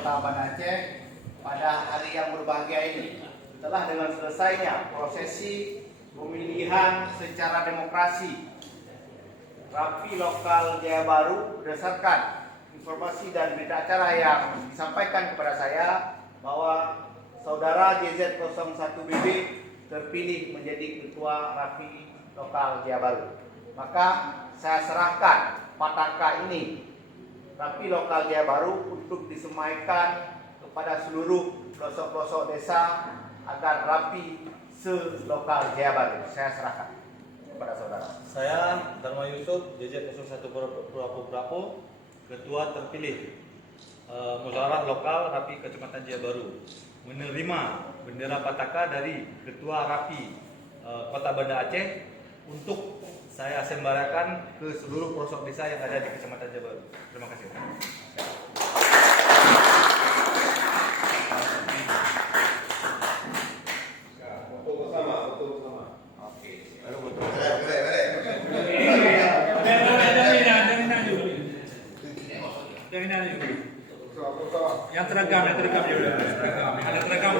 Kota Banda Aceh pada hari yang berbahagia ini. Setelah dengan selesainya prosesi pemilihan secara demokrasi Rapi Lokal Jaya Baru, berdasarkan informasi dan berita acara yang disampaikan kepada saya bahwa saudara JZ01BB terpilih menjadi Ketua Rapi Lokal Jaya Baru. Maka saya serahkan pataka ini Rapi Lokal Jaya Baru untuk disemaikan kepada seluruh pelosok-pelosok desa agar rapi se-lokal Jaya Baru. Saya serahkan kepada saudara. Saya Dharma Yusuf, JZ01 Purapo, Ketua terpilih Musyawarah Lokal Rapi Kecamatan Jaya Baru, menerima bendera pataka dari Ketua Rapi Kota Banda Aceh untuk saya sembahkan ke seluruh pelosok desa yang ada di Kecamatan Jaya Baru. Terima kasih. Yang terekam, ada terekam.